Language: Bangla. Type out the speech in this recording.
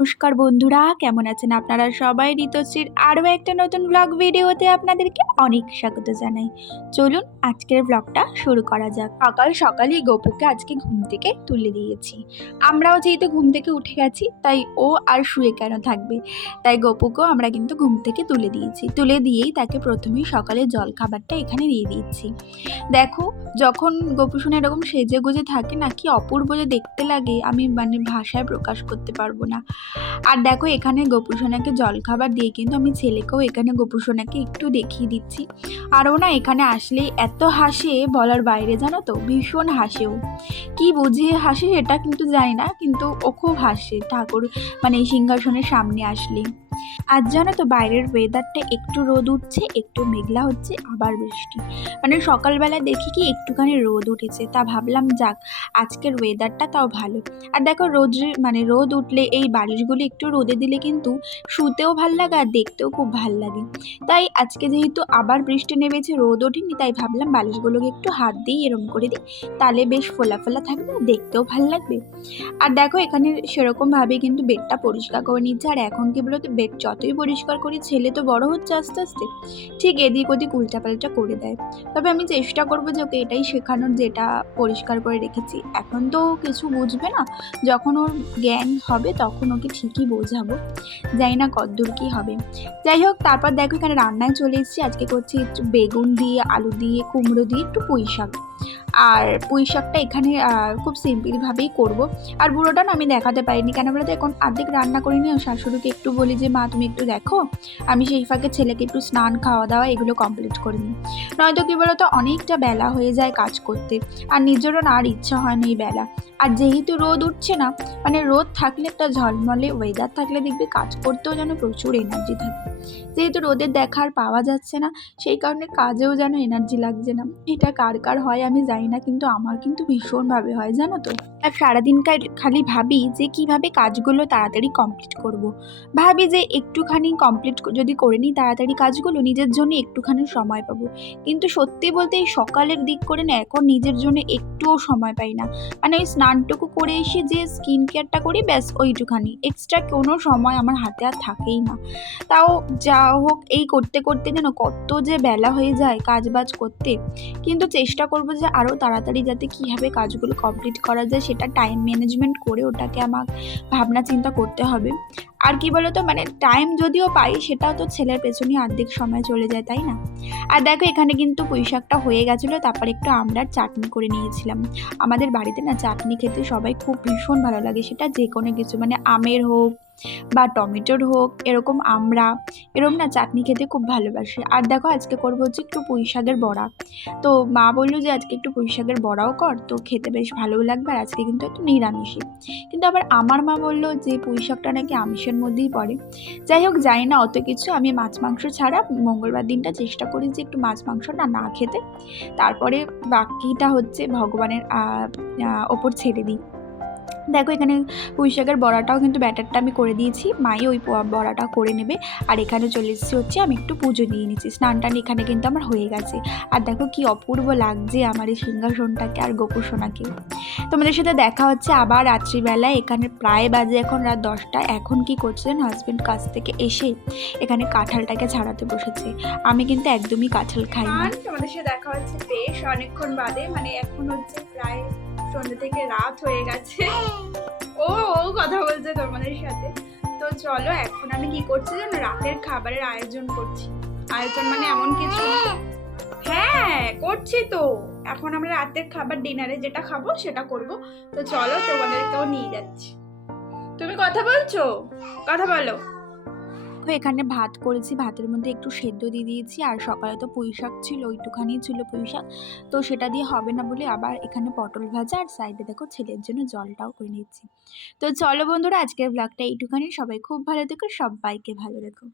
নমস্কার বন্ধুরা, কেমন আছেন আপনারা সবাই? ঋতুশ্রীর আরও একটা নতুন ব্লগ ভিডিওতে আপনাদেরকে অনেক স্বাগত জানাই। চলুন আজকের ব্লগটা শুরু করা যাক। সকাল সকালই গপুকে আজকে ঘুম থেকে তুলে দিয়েছি। আমরাও যেহেতু ঘুম থেকে উঠে গেছি, তাই ও আর শুয়ে কেন থাকবে? তাই গপুকেও আমরা কিন্তু ঘুম থেকে তুলে দিয়েছি। তুলে দিয়েই তাকে প্রথমেই সকালে জল খাবারটা এখানে দিয়ে দিচ্ছি। দেখো, যখন গপু শুনে এরকম সেজে গুজে থাকে না, কি অপূর্ব যে দেখতে লাগে, আমি মানে ভাষায় প্রকাশ করতে পারব না। আর দেখো, এখানে গোপুসোনাকে জলখাবার দিয়ে কিন্তু আমি ছেলেকেও এখানে গোপুসোনাকে একটু দেখিয়ে দিচ্ছি। আর ও না এখানে আসলেই এত হাসে বলার বাইরে, জানো তো? ভীষণ হাসেও কি বুঝে হাসে সেটা কিন্তু জানি না, কিন্তু ও খুব হাসে ঠাকুর মানে সিংহাসনের সামনে আসলেই। আজ জানো তো বাইরের ওয়েদারটা একটু রোদ উঠছে, একটু মেঘলা হচ্ছে, আবার বৃষ্টি। মানে সকালবেলা দেখি কি একটুখানি রোদ উঠেছে, তা ভাবলাম যাক, আজকের ওয়েদারটা তাও ভালো। আর দেখো রোদ মানে রোদ উঠলে এই বালিশগুলি একটু রোদে দিলে কিন্তু শুতেও ভালো লাগে আর দেখতেও খুব ভালো লাগে। তাই আজকে যেহেতু আবার বৃষ্টি নেমেছে, রোদ ওঠেনি, তাই ভাবলাম বালিশগুলোকে একটু হাত দিয়ে এরম করে দিই। তাহলে বেশ ফোলা ফোলা থাকবে আর দেখতেও ভালো লাগবে। আর দেখো এখানে সেরকমভাবে কিন্তু বেডটা পরিষ্কার করে নিচ্ছে, আর এখন কি বলতো বেড যতই পরিষ্কার করি, ছেলে তো বড় হচ্ছে আস্তে আস্তে। ঠিক এদিক ওদিক উল্টাপাল্টা করে দেয়। তবে আমি চেষ্টা করব যে ওকে এটাই শেখানোর যেটা পরিষ্কার করে রেখেছি। এখন তো কিছু বুঝবে না। যখন ওর জ্ঞান হবে, তখন ওকে ঠিকই বোঝাবো। জানি না কদ্দূর কী হবে। যাই হোক, তারপর দেখো এখানে রান্নায় চলে এসেছি। আজকে করছি একটু বেগুন দিয়ে, আলু দিয়ে, কুমড়ো দিয়ে একটু পুঁই শাক আর পুঁই শাকটা এখানে খুব সিম্পলভাবেই করব। আর বুড়োটা না আমি দেখাতে পারিনি, কেন বলতো? এখন অর্ধেক রান্না করিনি আর শাশুড়িকে একটু বলি যে, মা, তুমি একটু দেখো, আমি সেই ফাঁকে ছেলেকে একটু স্নান খাওয়া দাওয়া এগুলো কমপ্লিট করে নিই। নয়তো কী বলতো, অনেকটা বেলা হয়ে যায় কাজ করতে, আর নিজেরও না আর ইচ্ছা হয় না এই বেলা। আর যেহেতু রোদ উঠছে না মানে রোদ থাকলে একটা ঝলমলে ওয়েদার থাকলে দেখবে কাজ করতেও যেন প্রচুর এনার্জি থাকে। যেহেতু রোদের দেখা আর পাওয়া যাচ্ছে না, সেই কারণে কাজেও যেন এনার্জি লাগছে না। এটা কার কার হয় আমি জানি না কিন্তু আমার কিন্তু ভীষণভাবে হয় জানো তো? আর সারাদিন খালি ভাবি যে কীভাবে কাজগুলো তাড়াতাড়ি কমপ্লিট করব। ভাবি যে একটুখানি কমপ্লিট যদি করে নিই তাড়াতাড়ি কাজগুলো নিজের জন্য একটুখানি সময় পাবো। কিন্তু সত্যি বলতে এই সকালের দিক করে না, এখন নিজের জন্য একটুও সময় পাই না। মানে ওই স্নানটুকু করে এসে যে স্কিন কেয়ারটা করি, ব্যাস ওইটুখানি। এক্সট্রা কোনো সময় আমার হাতে আর থাকেই না। তাও যা হোক এই করতে করতে যেন কত যে বেলা হয়ে যায় কাজ বাজ করতে, কিন্তু চেষ্টা করব যে আরও তাড়াতাড়ি যাতে কীভাবে কাজগুলো কমপ্লিট করা যায় সেটা টাইম ম্যানেজমেন্ট করে ওটাকে আমার ভাবনা চিন্তা করতে হবে। আর কি বলতো মানে টাইম যদিও পাই, সেটাও তো ছেলের পেছনে অর্ধেক সময় চলে যায়, তাই না? আর দেখো, এখানে কিন্তু পুঁইশাকটা হয়ে গেছিল, তারপর একটু আমরা চাটনি করে নিয়েছিলাম। আমাদের বাড়িতে না চাটনি খেতে সবাই খুব ভীষণ ভালো লাগে, সেটা যে কোনো কিছু মানে আমের হোক বা টমেটোর হোক, এরকম আমরা, এরকম না চাটনি খেতে খুব ভালোবাসি। আর দেখো আজকে করব হচ্ছে একটু পুঁই শাকের বড়া। তো মা বলল যে আজকে একটু পুঁই শাকের বড়াও কর, তো খেতে বেশ ভালোও লাগবে আর আজকে কিন্তু একটু নিরামিষই। কিন্তু আবার আমার মা বলল যে পুঁই শাকটা নাকি আমিষের মধ্যেই পড়ে। যাই হোক, জানি না অত কিছু, আমি মাছ মাংস ছাড়া মঙ্গলবার দিনটা চেষ্টা করি যে একটু মাছ মাংসটা না খেতে। তারপরে বাকিটা হচ্ছে ভগবানের ওপর ছেড়ে দিই। দেখো, এখানে পুঁই শাকের বড়াটাও কিন্তু ব্যাটারটা আমি করে দিয়েছি। মাই ওই বড়াটা করে নেবে। আর এখানে চলে এসেছি হচ্ছে, আমি একটু পুজো নিয়ে নিচ্ছি। স্নান টান এখানে কিন্তু আমার হয়ে গেছে। আর দেখো কি অপূর্ব লাগছে আমার এই সিংহাসনটাকে আর গোপুসোনাকে তোমাদের সাথে দেখা হচ্ছে আবার রাত্রিবেলায়। এখানে প্রায় বাজে এখন রাত দশটা। এখন কি করছেন হাজব্যান্ড কাছ থেকে এসে এখানে কাঁঠালটাকে ছাড়াতে বসেছে। আমি কিন্তু একদমই কাঁঠাল খাই তোমাদের সাথে দেখা হচ্ছে বেশ অনেকক্ষণ বাদে। মানে এখন হচ্ছে প্রায় সন্ধ্যে থেকে রাত হয়ে গেছে। ও ও কথা বলছে তোমাদের সাথে। তো চলো, এখন আমি কি করছি জানো? রাতের খাবারের আয়োজন করছি। আয়োজন মানে এমন কিছু হ্যাঁ করছি তো। এখন আমরা রাতের খাবার ডিনারে যেটা খাব সেটা করব। তো চলো, তোমাদেরকেও নিয়ে যাচ্ছি। তুমি কথা বলছো? কথা বলো। এখানে ভাত করেছি, ভাতের মধ্যে একটু সেদ্ধ দিয়ে দিয়েছি, আর সকালে তো পুঁই শাক ছিল ওইটুখানি ছিল পুঁই শাক, তো সেটা দিয়ে হবে না বলে আবার এখানে পটল ভাজা আর সাইডে দেখো ছেলের জন্য জলটাও করে নিচ্ছি। তো চলো বন্ধুরা, আজকের ব্লগটা এইটুখানি, সবাই খুব ভালো থেকো, সবাইকে ভালো রেখো।